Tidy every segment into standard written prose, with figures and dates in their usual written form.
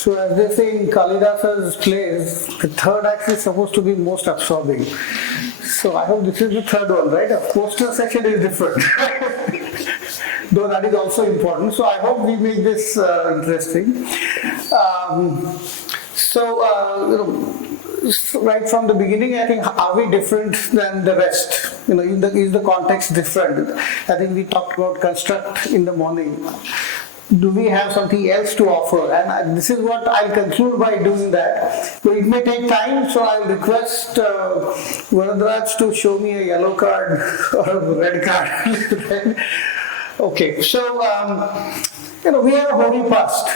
So as they say in Kalidasa's plays, the third act is supposed to be most absorbing. So I hope this is the third one, right? Of course, the section is different. Though that is also important. So I hope we make this interesting. Right from the beginning, I think, are we different than the rest? Is the context different? I think we talked about construct in the morning. Do we have something else to offer? And this is what I'll conclude by doing that. So it may take time, so I'll request Varadraj to show me a yellow card or a red card. Okay, so we have a hoary past.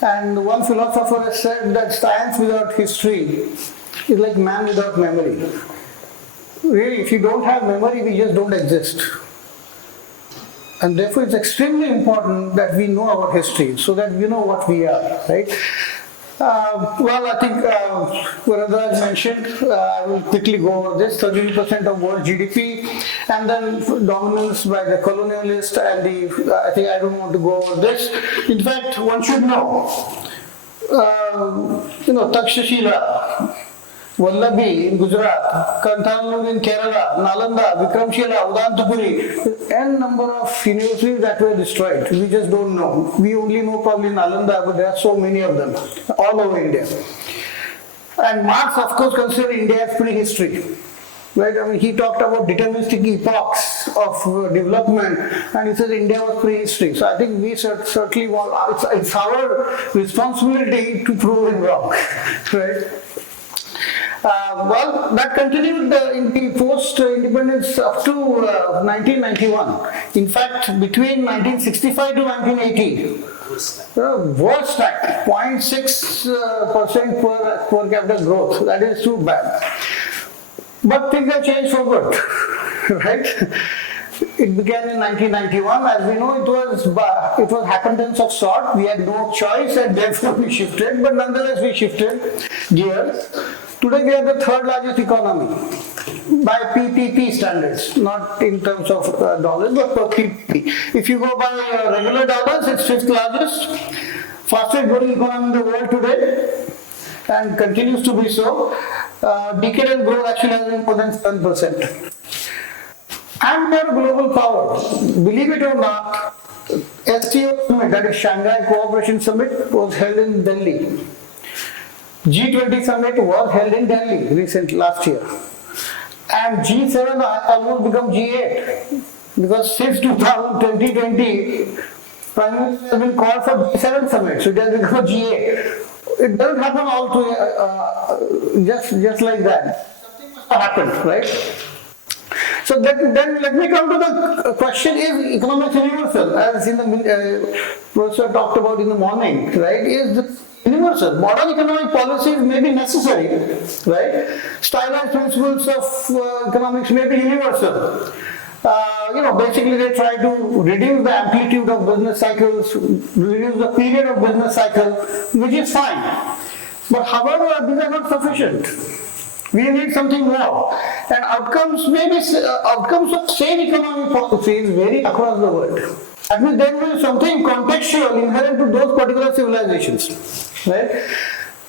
And one philosopher has said that science without history is like man without memory. Really, if you don't have memory, we just don't exist. And therefore, it's extremely important that we know our history so that we know what we are, right? I think Varadraj mentioned, I will quickly go over this, 32% of world GDP, and then dominance by the colonialist and I think I don't want to go over this. In fact, one should know, Takshashila, Vallabhi in Gujarat, Kanthanur in Kerala, Nalanda, Vikramshila, Udantapuri, n number of universities that were destroyed. We just don't know. We only know probably Nalanda, but there are so many of them all over India. And Marx, of course, considered India as prehistory. Right? I mean, he talked about deterministic epochs of development, and he says India was prehistory. So I think we certainly want, it's our responsibility to prove him wrong. Right? That continued in the post-independence up to 1991. In fact, between 1965 to 1980, worst act, 0.6% per capita growth. That is too bad. But things have changed for good, right? It began in 1991. As we know, it was happenstance of sort. We had no choice, and therefore we shifted. But nonetheless, we shifted gears. Today we are the third largest economy by PPP standards, not in terms of dollars, but per PPP. If you go by regular dollars, it's fifth largest, fastest growing economy in the world today, and continues to be so. Decadal growth actually has been more than 7%. And we are a global power. Believe it or not, SCO Summit, that is Shanghai Cooperation Summit, was held in Delhi. G20 Summit was held in Delhi last year. And G7 almost become G8. Because since 2020, Prime Minister has been called for G7 Summit, so it has become G8. It doesn't happen all just like that. Something must have happened, right? So then let me come to the question, is economics universal? As in the professor talked about in the morning, right? Is this universal? Modern economic policies may be necessary, right? Stylized principles of economics may be universal. Basically they try to reduce the amplitude of business cycles, reduce the period of business cycle, which is fine. But however, these are not sufficient. We need something more. And outcomes of same economic policies vary across the world. That means there will be something contextual inherent to those particular civilizations. Right?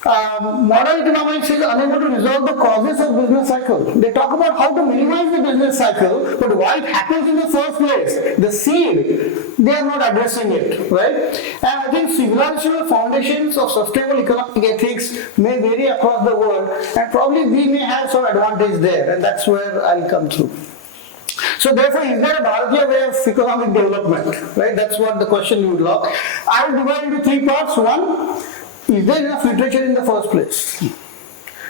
Modern economics is unable to resolve the causes of business cycle. They talk about how to minimize the business cycle, but why it happens in the first place, the seed, they are not addressing it, right? And I think civilizational foundations of sustainable economic ethics may vary across the world, and probably we may have some advantage there, and that's where I'll come through. So therefore, is there a Bharatiya way of economic development, right? That's what the question you would log. I will divide into three parts. One, is there enough literature in the first place?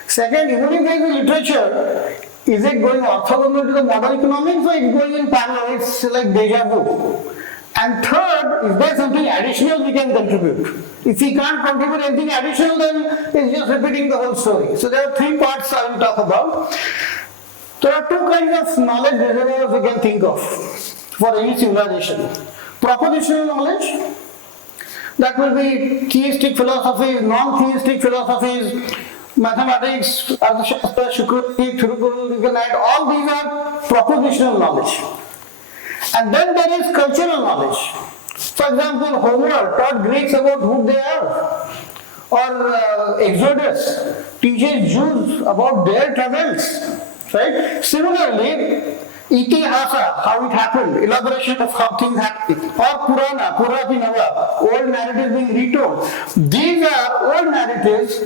Second, even if there is literature, is it going orthogonal to the modern economics, or is it going in parallel? It's like deja vu. And third, is there something additional we can contribute? If we can't contribute anything additional, then it's just repeating the whole story. So there are three parts I will talk about. There are two kinds of knowledge reservoirs we can think of for any civilization. Propositional knowledge, that will be theistic philosophies, non-theistic philosophies, mathematics, Arthashastra, Shukriti, Thirukkural, you can add, all these are propositional knowledge. And then there is cultural knowledge. For example, Homer taught Greeks about who they are, or Exodus teaches Jews about their travels, right? Similarly, Itihasa, how it happened, elaboration of how things happened, or Purana, Purapinava, old narratives being retold. These are old narratives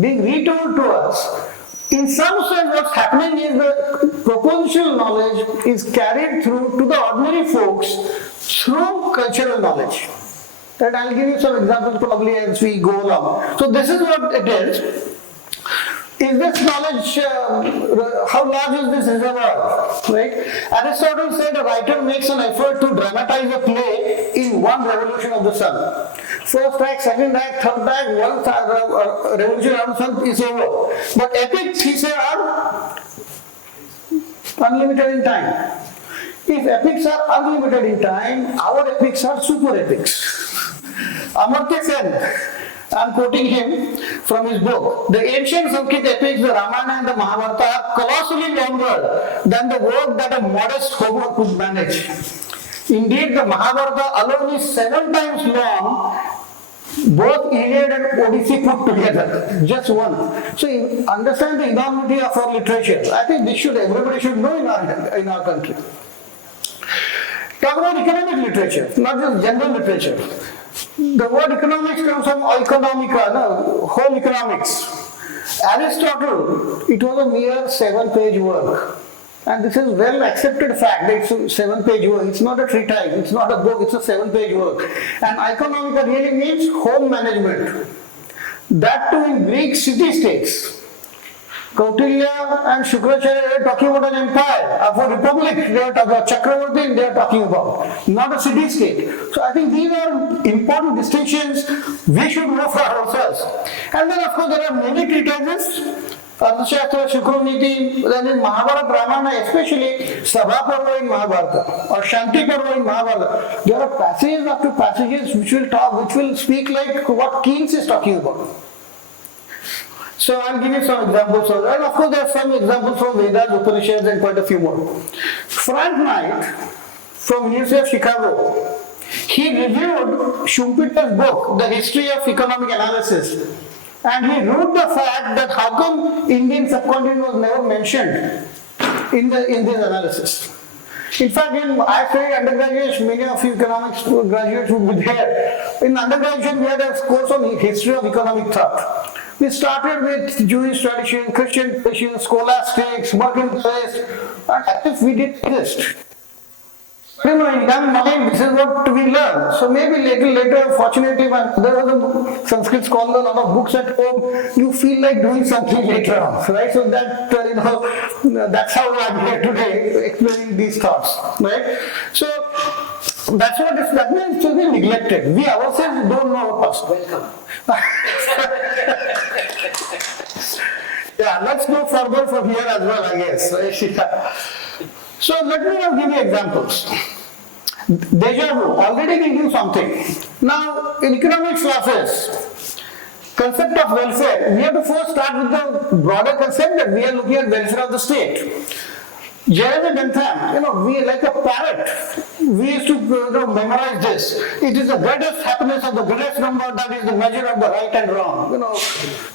being retold to us. In some sense, what's happening is the propositional knowledge is carried through to the ordinary folks through cultural knowledge. Right? I'll give you some examples probably as we go along. So this is what it is. Is this knowledge, how large is this reservoir, right? Aristotle said a writer makes an effort to dramatize a play in one revolution of the sun. First act, second act, third act, one revolution of the sun is over. But epics, he said, are unlimited in time. If epics are unlimited in time, our epics are super epics. Amartya Sen, I'm quoting him from his book. The ancient Sanskrit epics, the Ramayana and the Mahabharata, are colossally longer than the work that a modest Homer could manage. Indeed, the Mahabharata alone is 7 times long, both Iliad and Odyssey put together, just one. So, understand the enormity of our literature. I think this everybody should know in our country. Talk about economic literature, not just general literature. The word economics comes from economica, whole economics. Aristotle, it was a mere 7-page work. And this is well accepted fact, it's a 7-page work. It's not a treatise, it's not a book, it's a 7-page work. And economica really means home management. That too in Greek city-states. Kautilya and Shukracharya are talking about an empire, of a republic, they are talking about Chakravarti, they are talking about, not a city-state. So I think these are important distinctions we should know for ourselves. And then of course there are many treatises, Arthashastra, Shukraniti, then in Mahabharata, Ramayana, especially Sabha Parva in Mahabharata or Shanti Parva in Mahabharata. There are passages after passages which will speak like what Keynes is talking about. So I'll give you some examples of that. And of course there are some examples from Vedas, Upanishads and quite a few more. Frank Knight from University of Chicago, he reviewed Schumpeter's book, The History of Economic Analysis. And he wrote the fact that how come Indian subcontinent was never mentioned in this analysis. In fact, I studied undergraduate, many of you economics graduates would be there. In undergraduate, we had a course on history of economic thought. We started with Jewish tradition, Christian tradition, scholastics, mercantilists, and as if we did exist. In young mind, this is what we learn. So maybe later, fortunately, when there was a Sanskrit scholar, a lot of books at home, you feel like doing something later on, right? So that, that's how I'm here today, explaining these thoughts, right? So that's what that means to be neglected. We ourselves don't know our past. Welcome. Yeah, let's go further from here as well, I guess. So let me now give you examples. Deja vu, already we knew something. Now, in economics classes, concept of welfare, we have to first start with the broader concept that we are looking at welfare of the state. Jeremy Bentham, we like a parrot. We used to memorize this. It is the greatest happiness of the greatest number that is the measure of the right and wrong.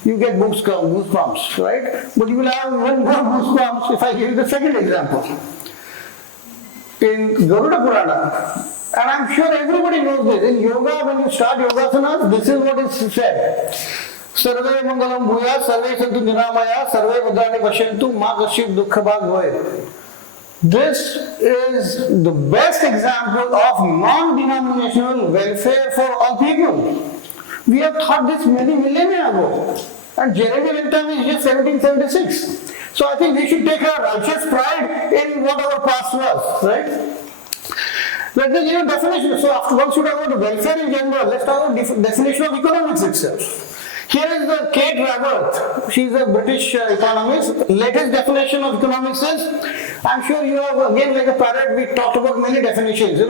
You get goosebumps, right? But you will have even more goosebumps if I give you the second example. In Garuda Purana, and I'm sure everybody knows this, in yoga, when you start yogasanas, this is what is said. Sarve Mangalam Bhuya, Sarve Santu Niramaya, Sarve Vadrani Pashantu, Ma Kaship Dukha Bhag Bhoye. This is the best example of non-denominational welfare for all people. We have thought this many millennia ago. And Jeremy Bentham is just 1776. So I think we should take a righteous pride in what our past was, right? Let me give a definition. So after once you talk about welfare in general, let's talk about definition of economics itself. Here is the Kate Raworth. She is a British economist. Latest definition of economics is, I'm sure you have, again like a parrot, we talked about many definitions.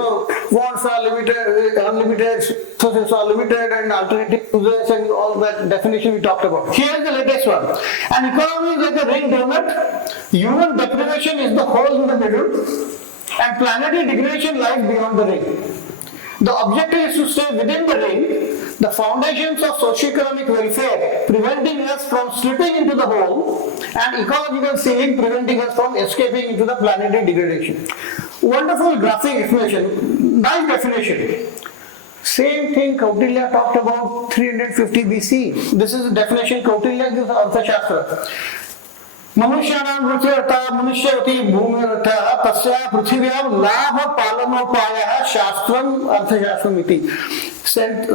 Wants are limited, unlimited, sources are limited, and alternative uses, and all that definition we talked about. Here is the latest one. An economy is like a ring donut. Human deprivation is the hole in the middle, and planetary degradation lies beyond the ring. The objective is to stay within the ring, the foundations of socio-economic welfare preventing us from slipping into the hole, and ecological ceiling preventing us from escaping into the planetary degradation. Wonderful graphic explanation, nice definition. Same thing Kautilya talked about 350 BC. This is the definition Kautilya gives of Arthashastra. मनुष्याणां रुचिरर्थः मनुष्यवती भूमिरर्थः तस्या पृथिव्यां लाभ पालनोपायः शास्त्रम् अर्थशास्त्रमिति.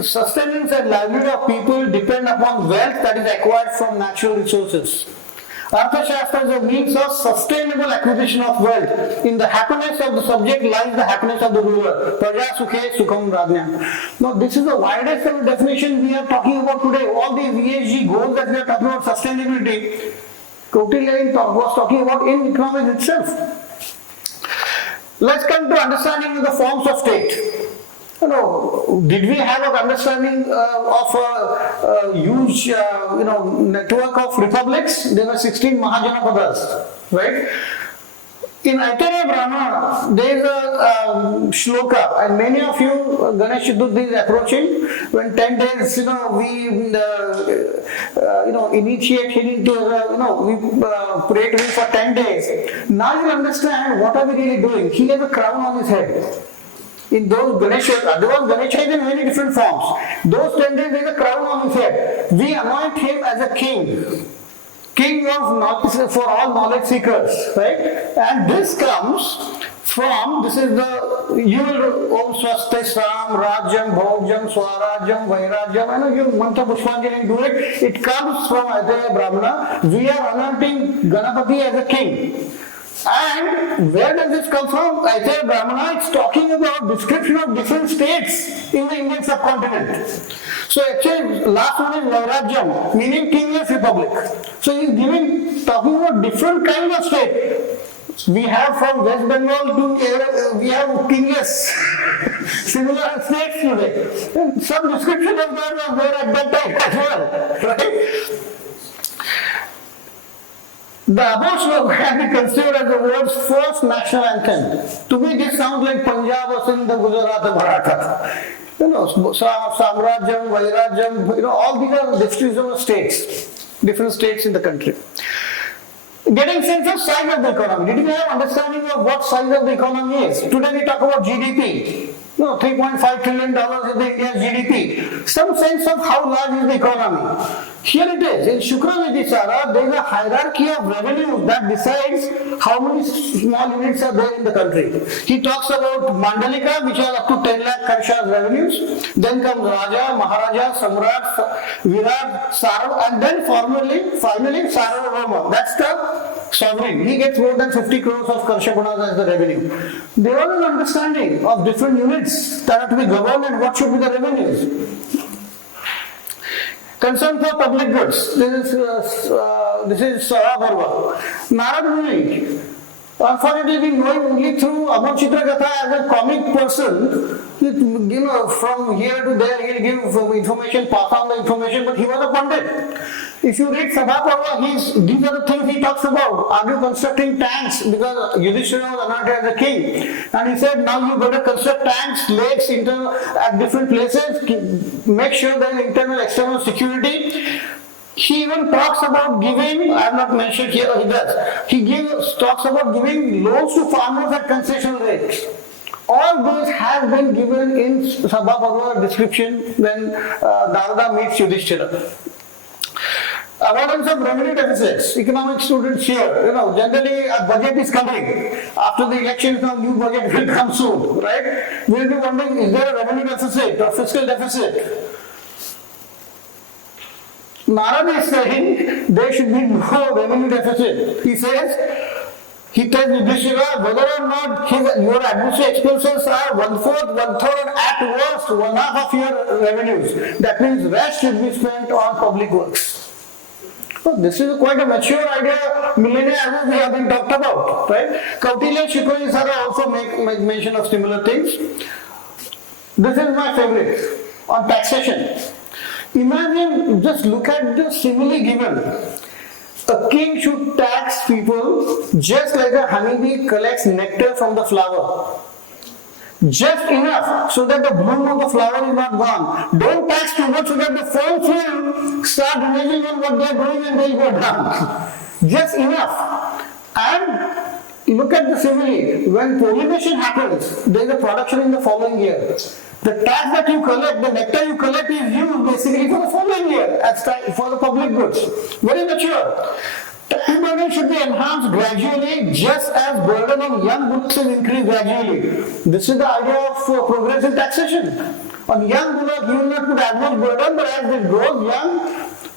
Sustenance and livelihood of people depend upon wealth that is acquired from natural resources. Arthashastra is a means of sustainable acquisition of wealth. In the happiness of the subject lies the happiness of the ruler. Praja sukhe sukham rajyam. Now this is the widest of definition we are talking about today. All these ESG goals that we are talking about sustainability, Kautilya was talking about in economics itself. Let's come to understanding the forms of state. Did we have an understanding of a huge, network of republics? There were 16 Mahajanapadas, right? In Aitareya Brahmana, there is a shloka, and many of you, Ganesh Chaturthi is approaching. When 10 days, we initiate him into, we pray to him for 10 days. Now you understand what are we really doing. He has a crown on his head. In those Ganesha, otherwise Ganesha is in many different forms. Those 10 days there is a crown on his head. We anoint him as a king. King of knowledge for all knowledge seekers, right? And this comes from, this is the, you will, Om Swastis Ram, Rajyam, Bhojam, Swarajyam, Vairajyam, I know you Mantra Pushpanjali do it. It comes from Aitareya Brahmana. We are anointing Ganapati as a king. And where does this come from? Aitareya Brahmana, it's talking about description of different states in the Indian subcontinent. So actually, last one is Vairajyam, meaning kingless republic. So he's talking about different kinds of state. We have from West Bengal to, we have kingless, similar states today. And some description of that was there at that time as well, right? The above slogan can be considered as the world's first national anthem. To me, this sounds like Punjab or Sindh, Gujarat, Bharatiya. Samrajyam, Vairajyam, all these are districts of states, different states in the country. Getting sense of size of the economy. Did you have understanding of what size of the economy is? Today we talk about GDP. $3.5 trillion is the India's GDP. Some sense of how large is the economy. Here it is. In Shukra there is a hierarchy of revenue that decides how many small units are there in the country. He talks about Mandalika, which has up to 10 lakh Karshas revenues. Then comes Raja, Maharaja, Samrat, Virat, Sarav, and then finally Sarvabhauma. That's the sovereign. He gets more than 50 crores of Karshapunas as the revenue. There was an understanding of different units that have to be governed and what should be the revenues. Concern for public goods. This is Sarabharva. Narad Muni. Unfortunately, we know him only through Amar Chitragatha as a comic person. From here to there, he'll give information, pass on the information, but he was a pandit. If you read Sabhaparva, these are the things he talks about. Are you constructing tanks? Because Yudhishthira was anointed as a king. And he said, now you better construct tanks, lakes, at different places. Make sure there is internal, external security. He even talks about giving, I have not mentioned here, he does. He talks about giving loans to farmers at concession rates. All this has been given in Sabhaparva description when Narada meets Yudhishthira. Avoidance of revenue deficits. Economic students here, generally a budget is coming. After the election, a new budget will come soon, right? We will be wondering, is there a revenue deficit or fiscal deficit? Narada is saying there should be no revenue deficit. He tells Yudhishthira whether or not your administrative expenses are 1/4, 1/3, at worst 1/2 of your revenues. That means rest should be spent on public works. So this is quite a mature idea, millennia ago we have been talked about, right? Kautilya and Shukra also make mention of similar things. This is my favorite on taxation. Imagine, just look at the simile given. A king should tax people just like a honeybee collects nectar from the flower. Just enough so that the bloom of the flower is not gone. Don't tax too much so that the folks will start realizing on what they are doing and they'll go down. Just enough. And look at the simile. When pollination happens, there is a production in the following year. The tax that you collect, the nectar you collect is used basically for the following year as for the public goods. Very mature. Tax burden should be enhanced gradually just as burden on young goods is increased gradually. This is the idea of progressive taxation. On young goods, you will not put as much burden, but as it grows young,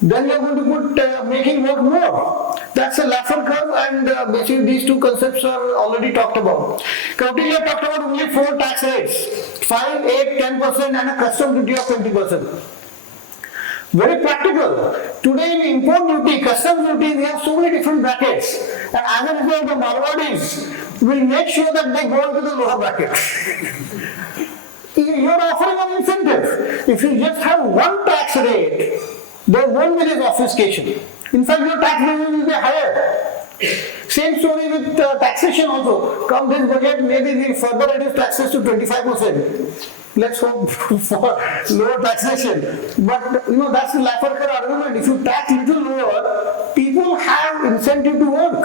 then you are going to put making work more. That's a Laffer curve, and basically these two concepts are already talked about. Kautilya talked about only 4 tax rates, 5, 8, 10% and a custom duty of 20%. Very practical. Today in import duty, customs duty, we have so many different brackets. And as a result, the Marwadis will make sure that they go into the lower bracket. You are offering an incentive. If you just have one tax rate, there won't be this obfuscation. In fact, your tax revenue will be higher. Same story with taxation also. Come this budget, maybe we further reduce taxes to 25%. Let's hope for lower taxation. But that's the Laffer argument. If you tax little lower, people have incentive to work.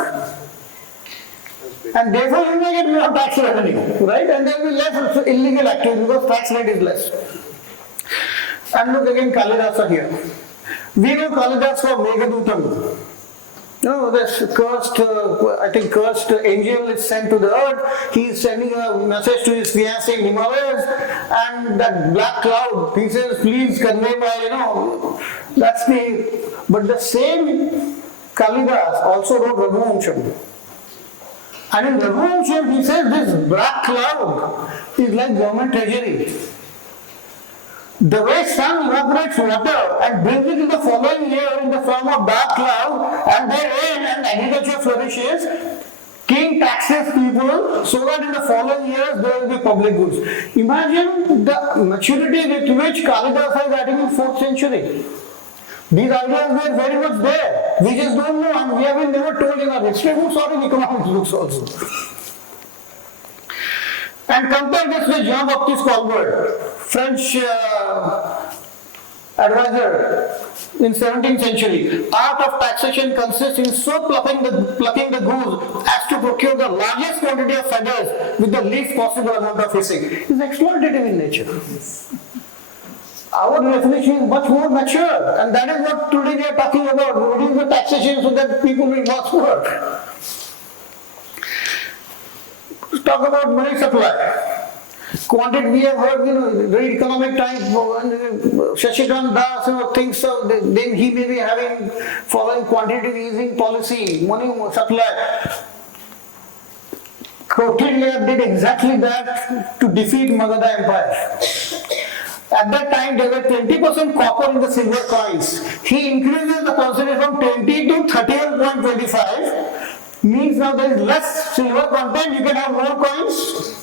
And therefore you may get more tax revenue, right? And there will be less illegal activity because tax rate is less. And look again, Kalidasa here. We know Kalidas for Meghadutam. This cursed, cursed angel is sent to the earth. He is sending a message to his fiancée in Himalayas, and that black cloud, he says, please convey my, that's the, but the same Kalidas also wrote Raghuvamsham. And in Raghuvamsham, he says this black cloud is like government treasury. The way sun evaporates water and brings it in the following year in the form of dark cloud, and they rain and agriculture flourishes, king taxes people so that in the following years there will be public goods. Imagine the maturity with which Kalidasa is writing in 4th century. These ideas were very much there. We just don't know, and we have been never told in our history books or in economics books also. And compare this with Jean-Baptiste Colbert, French advisor in 17th century. Art of taxation consists in so plucking the goose as to procure the largest quantity of feathers with the least possible amount of hissing. It's exploitative in nature. Our definition is much more mature, and that is what today we are talking about, reduce the taxation so that people will not work. Let's talk about money supply. Quantity, we have heard, very economic times, Shashikant Das, thinks so, then he may be having following quantitative easing policy, money supply. Kautilya did exactly that to defeat Magadha Empire. At that time, there were 20% copper in the silver coins. He increases the percentage from 20 to 31.25. Means now there is less silver content, you can have more coins.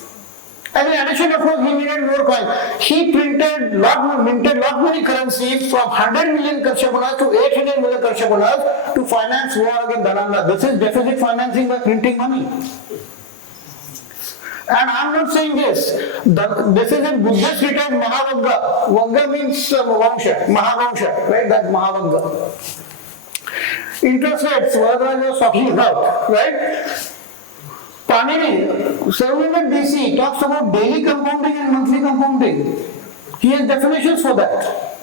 And in addition, of course, he needed more coins. He minted lot many currencies from 100 million Karshapanas to 800 million Karshapanas to finance war against Dhananda. This is deficit financing by printing money. And I am not saying this. This is in Buddhist written Mahavagga. Vagga means Vamsha, Mahavamsha, right? That Mahavagga. Interest rates, what I was talking about, right? Panini, 700 BC, talks about daily compounding and monthly compounding. He has definitions for that.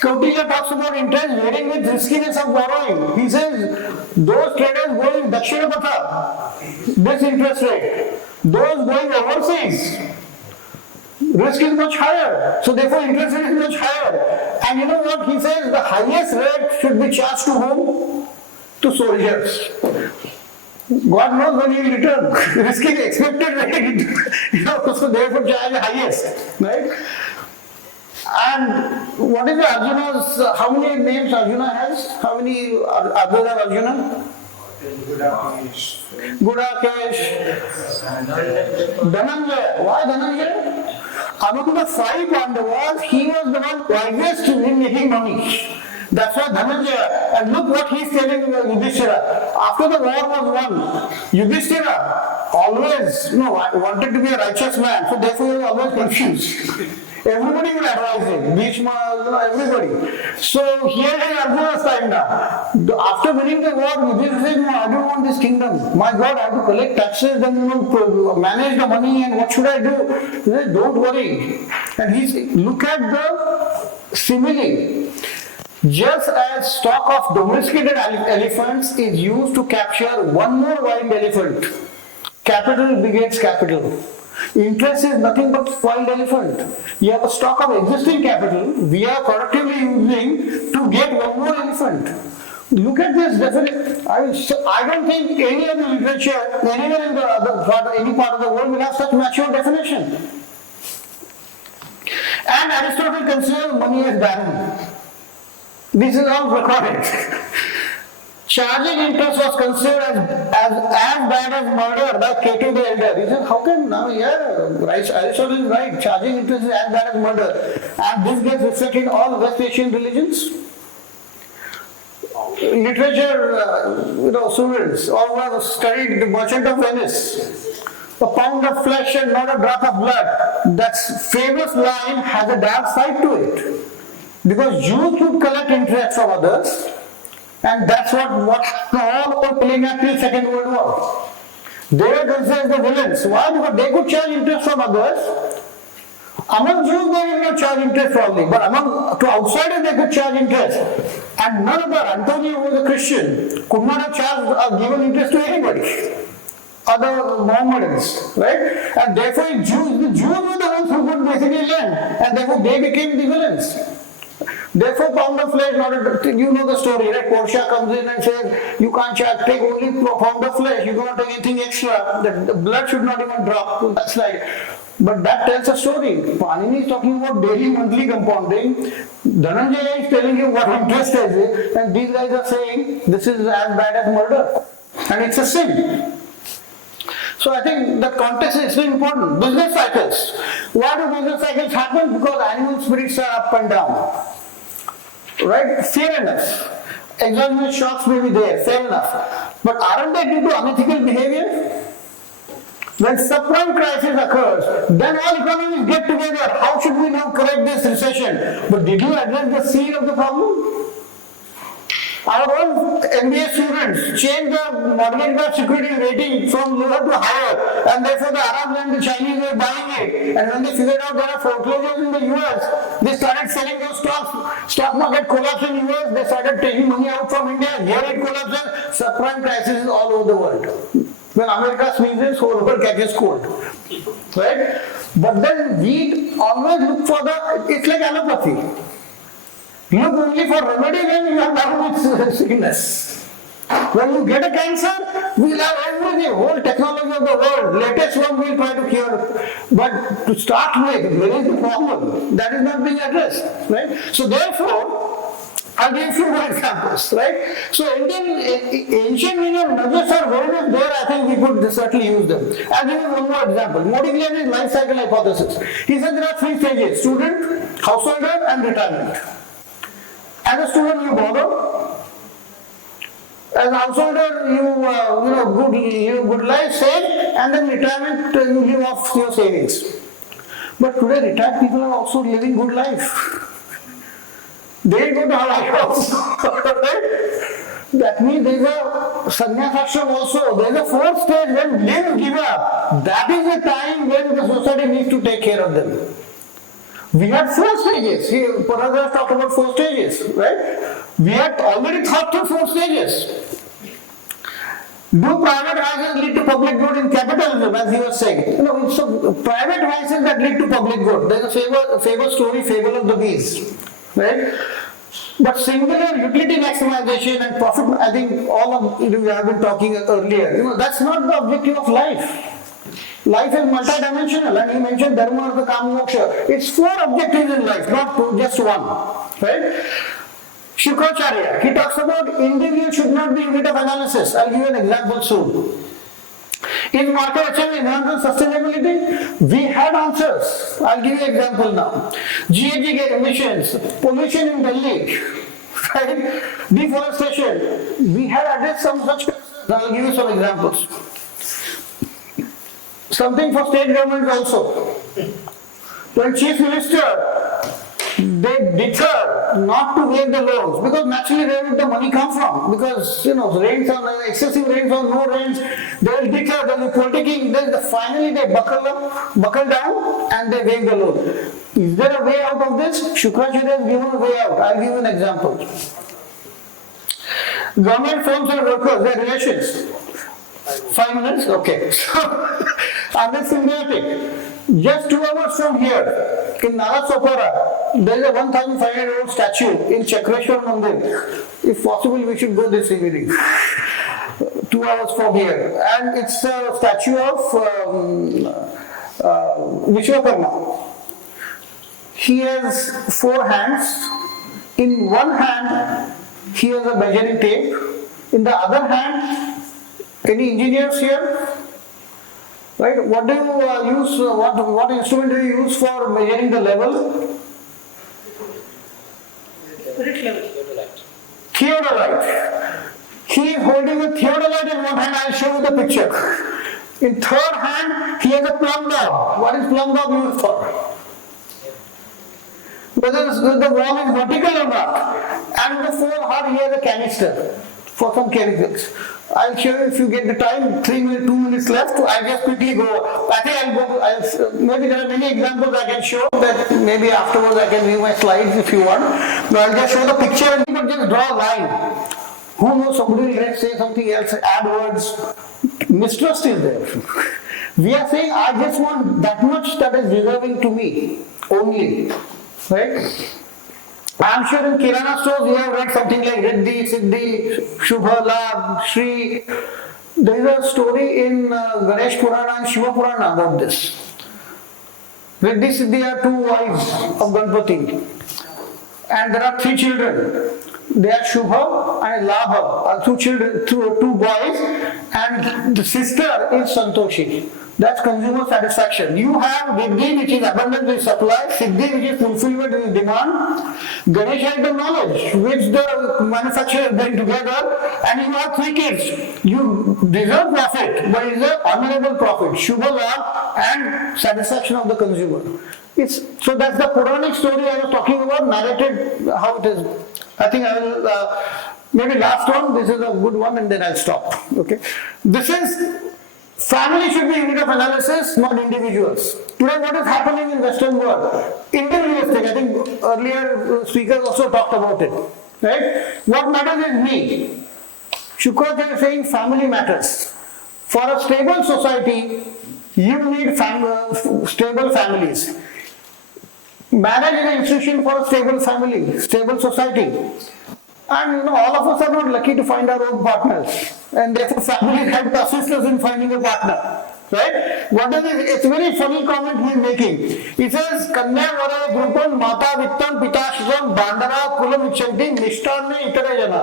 Kautilya talks about interest varying with riskiness of borrowing. He says, those traders going Dakshinapatha, this interest rate. Those going overseas, risk is much higher. So therefore interest rate is much higher. And you know what he says? The highest rate should be charged to whom? To soldiers. God knows when he will return. Risk is expected rate. So therefore charge the highest. Right? And what is the Arjuna's, how many names Arjuna has? How many others have Arjuna? Gudakesh. Dhananjaya. Why Dhananjaya? Among the 5 Pandavas, he was the one wisest in making money. That's why Dhananjaya, and look what he's telling Yudhishthira. After the war was won, Yudhishthira always, wanted to be a righteous man, so therefore he was always confused. Everybody will advise him, Bhishma, everybody. So here is Arjuna's time now. After winning the war, Yudhishthira said, no, I don't want this kingdom. My God, I have to collect taxes, then manage the money, and what should I do? He said, don't worry. And look at the simile. Just as stock of domesticated elephants is used to capture one more wild elephant, capital begets capital. Interest is nothing but wild elephant. You have a stock of existing capital we are productively using to get one more elephant. Look at this definition. I don't think any other literature anywhere in any part of the world will have such mature definition. And Aristotle considers money as barren. This is all recorded. Charging interest was considered as bad as murder by Cato the Elder. He said, how can now, Aristotle is right. Charging interest is as bad as murder. And this gets reflected in all West Asian religions. Literature, students, all who have studied The Merchant of Venice. A pound of flesh and not a drop of blood. That famous line has a dark side to it. Because Jews would collect interest from others. And that's what happened all over pulling up till Second World War. They were considered the villains. Why? Because they could charge interest from others. Among Jews they did not charge interest only, but to outsiders they could charge interest. And none other, Antonio, who was a Christian, could not have charged or given interest to anybody. Other Mohammedans, right? And therefore the Jews were the ones who could basically lend, and therefore they became the villains. Therefore, pound of flesh, you know the story, right? Portia comes in and says, you can't take only pound of flesh, you cannot take anything extra, the blood should not even drop. That's like, but that tells a story. Panini is talking about daily, monthly compounding. Dhananjaya is telling you what interest is, and these guys are saying this is as bad as murder, and it's a sin. So I think the context is extremely important. Business cycles. Why do business cycles happen? Because animal spirits are up and down. Right? Fair enough. Exogenous shocks may be there, fair enough. But aren't they due to unethical behavior? When subprime crisis occurs, then all economies get together. How should we now correct this recession? But did you address the seed of the problem? Our own MBA students changed the mortgage-backed security rating from lower to higher, and therefore the Arabs and the Chinese were buying it. And when they figured out there are foreclosures in the US, they started selling those stocks. Stock market collapsed in the US, they started taking money out from India. Here it collapses. Subprime crisis is all over the world. When America sneezes, whole world catches cold. Right? But then we always look for it's like allopathy. Look only for remedy when you are down with sickness. When you get a cancer, we'll have everything, whole technology of the world, latest one we'll try to cure. But to start with, where is the problem? That is not being addressed, right? So therefore, I'll give you more examples, right? So ancient Indian nudges are very much there. I think we could certainly use them. I'll give you one more example. Modigliani's life cycle hypothesis. He said there are three stages: student, householder, and retirement. As a student, you borrow. As a householder, you good life, save, and then retirement, you live off your savings. But today, retired people are also living good life. They go to our house. That means there is a sannyas ashram also. There is a fourth stage when live, give up. That is the time when the society needs to take care of them. We had 4 stages. Paragraph talked about 4 stages, right? We had already thought through 4 stages. Do private vices lead to public good in capitalism, as he was saying? So private vices that lead to public good. There is a famous story, Fable of the Bees, right? But singular utility maximization and profit, I think all of you have been talking earlier. That's not the objective of life. Life is multidimensional, and he mentioned dharma, artha, kama, moksha. It's 4 objectives in life, not just one. Right? Shukracharya, he talks about individual should not be unit of analysis. I'll give you an example soon. In market achievement, enhancement, sustainability, we had answers. I'll give you an example now. GHG emissions, pollution in Delhi. right? Deforestation, we had addressed some such concerns. I'll give you some examples. Something for state government also. When Chief Minister, they deter not to waive the loans because naturally where would the money come from? Because rains on excessive rains or no rains, they will deter, they will be politicking. Then finally they buckle down and they waive the loan. Is there a way out of this? Shukracharya has given a way out. I'll give you an example. Government firms and workers, their relations. 5 minutes? Okay. So, are they symbiotic? Just 2 hours from here, in Nalasopara, there is a 1,500-year-old statue in Chakreshwar Mandir. If possible, we should go this evening. 2 hours from here. And it's a statue of Vishwakarma. He has 4 hands. In one hand, he has a measuring tape. In the other hand, any engineers here? Right? What do you use? What instrument do you use for measuring the level? Spirit level. Theodolite. He is holding a theodolite in one hand. I'll show you the picture. In third hand, he has a plumb bob. What is plumb bob used for? Whether the wall is vertical or not. And the fourth hand, he has a canister for some chemicals. I'll show you if you get the time, 2 minutes left. I'll just quickly go. I think I'll go, maybe there are many examples I can show that maybe afterwards I can view my slides if you want. But I'll just show the picture and you can just draw a line. Who knows, somebody will say something else, add words. Mistrust is there. We are saying, I just want that much that is deserving to me only. Right? I'm sure in Kirana stores you have read something like Riddhi, Siddhi, Shubha, Labh, Shri. There is a story in Ganesh Purana and Shiva Purana about this. Riddhi, Siddhi are 2 wives of Ganpati. And there are 3 children. They are Shubha and Labha, 2 children, 2 boys, and the sister is Santoshi. That's consumer satisfaction. You have Riddhi, which is abundance with supply, Siddhi, which is fulfillment with demand, Ganesha is the knowledge, which the manufacturer bring together, and you have 3 kids. You deserve profit, but it is an honorable profit, Shubha Labh and satisfaction of the consumer. So that's the Puranic story I was talking about, narrated how it is. I think I will, maybe last one, this is a good one and then I'll stop. Okay. This is, family should be unit of analysis, not individuals. Today what is happening in Western world? Individualistic, I think earlier speakers also talked about it. Right? What matters is me. Shukracharya is saying family matters. For a stable society, you need stable families. Marriage is an institution for a stable family, stable society. And all of us are not lucky to find our own partners. And therefore family help assist us in finding a partner. Right? What is it? It's a very funny comment he is making. He says, Kanya vara drupam mata vittam pitashram bandara kulam ichanti nishtanne itare jana.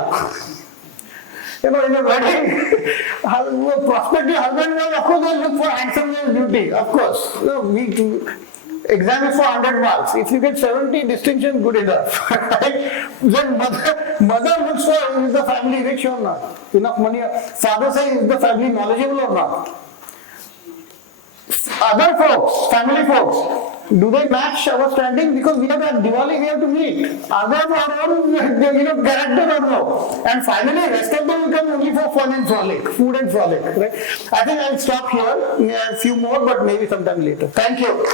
In a wedding, prospective husband will of course look for handsomeness and beauty. Of course. Exam is for 100 marks. If you get 70, distinction good enough. Right? Then mother looks for, is the family rich or not? Enough money. Father says, is the family knowledgeable or not? Other folks, family folks, do they match our standing? Because we have at Diwali, we have to meet. Are they of our own character or no? And finally, rest of them will come only for fun and frolic, food and frolic. Right? I think I'll stop here. We have a few more, but maybe sometime later. Thank you.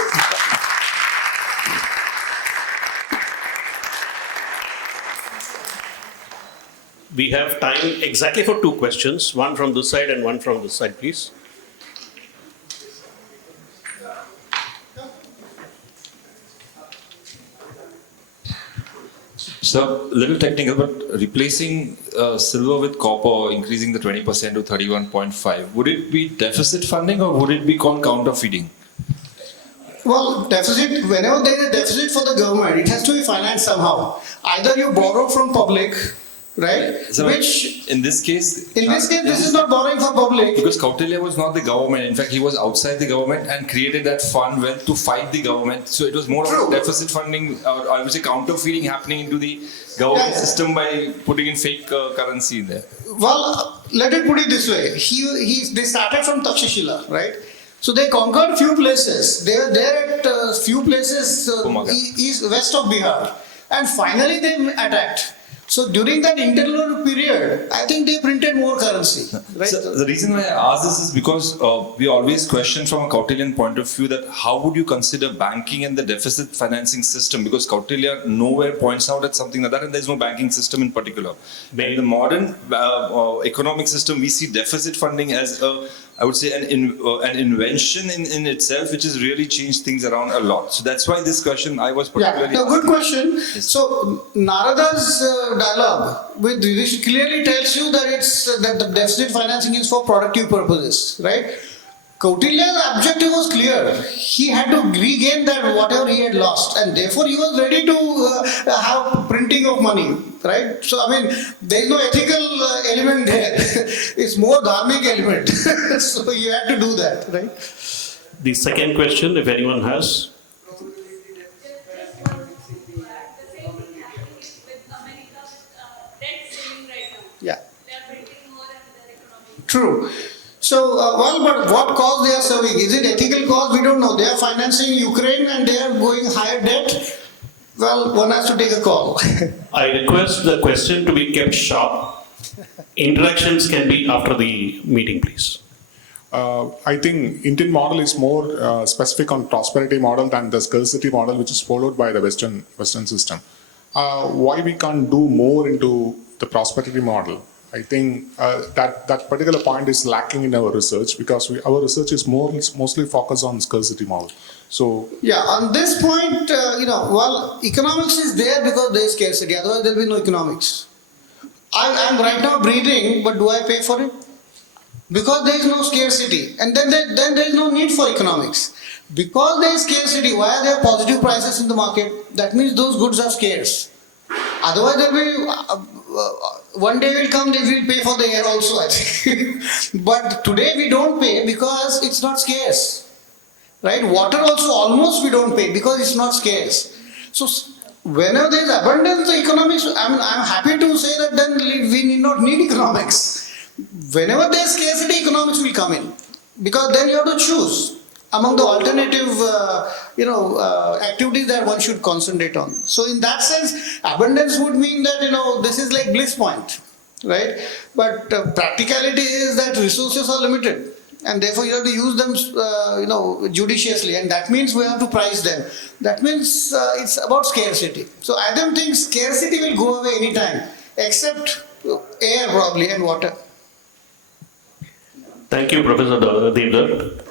We have time exactly for 2 questions, one from this side and one from this side, please. So, little technical, but replacing silver with copper, increasing the 20% to 31.5, would it be deficit funding or would it be called counterfeiting? Well, deficit, whenever there is a deficit for the government, it has to be financed somehow. Either you borrow from public right? So Which, in this case, this is not borrowing for public. because Kautilya was not the government. In fact, he was outside the government and created that fund wealth to fight the government. So it was more True. of deficit funding, or I would say counterfeiting happening into the government Yeah. system by putting in fake currency in there. Well, let it put it this way. They started from Takshashila, right? So they conquered few places. They were there at few places Pomaga. west of Bihar. And finally they attacked. So during that interlude period, I think they printed more currency, right? So the reason why I ask this is because we always question from a Kautilyan point of view that how would you consider banking and the deficit financing system, because Kautilya nowhere points out at something like that, and there's no banking system in particular. In the modern economic system, we see deficit funding as I would say an invention in itself, which has really changed things around a lot. So that's why this question I was Yeah, particularly no, good question. So Narada's dialogue with Rishi clearly tells you that that the deficit financing is for productive purposes, right? Kautilya's objective was clear. He had to regain that whatever he had lost, and therefore he was ready to have printing of money, right? So I mean, there is no ethical element there. It's more dharmic element. So you had to do that, right? The second question, if anyone has. The same thing happening with America with debt ceiling right now. Yeah. They are printing more and their economy. True. So, but what cause they are serving? Is it ethical cause? We don't know. They are financing Ukraine and they are going higher debt. Well, one has to take a call. I request the question to be kept sharp. Interactions can be after the meeting, please. I think Indian model is more specific on prosperity model than the scarcity model, which is followed by the Western system. Why we can't do more into the prosperity model? I think that particular point is lacking in our research, because our research is mostly focused on scarcity model. So Yeah, on this point, well, economics is there because there is scarcity. Otherwise, there will be no economics. I am right now breathing, but do I pay for it? Because there is no scarcity, and then there is no need for economics. Because there is scarcity, why are there positive prices in the market? That means those goods are scarce. Otherwise, there will be one day will come, they will pay for the air also, I think. But today we don't pay because it's not scarce, right? Water also almost we don't pay because it's not scarce. So whenever there is abundance, the economics. I'm happy to say that then we need not need economics. Whenever there is scarcity, economics will come in, because then you have to choose among the alternative, activities that one should concentrate on. So in that sense, abundance would mean that, this is like bliss point, right? But practicality is that resources are limited, and therefore you have to use them, judiciously, and that means we have to price them. That means it's about scarcity. So I don't think scarcity will go away anytime, except air probably and water. Thank you, Professor Deodhar.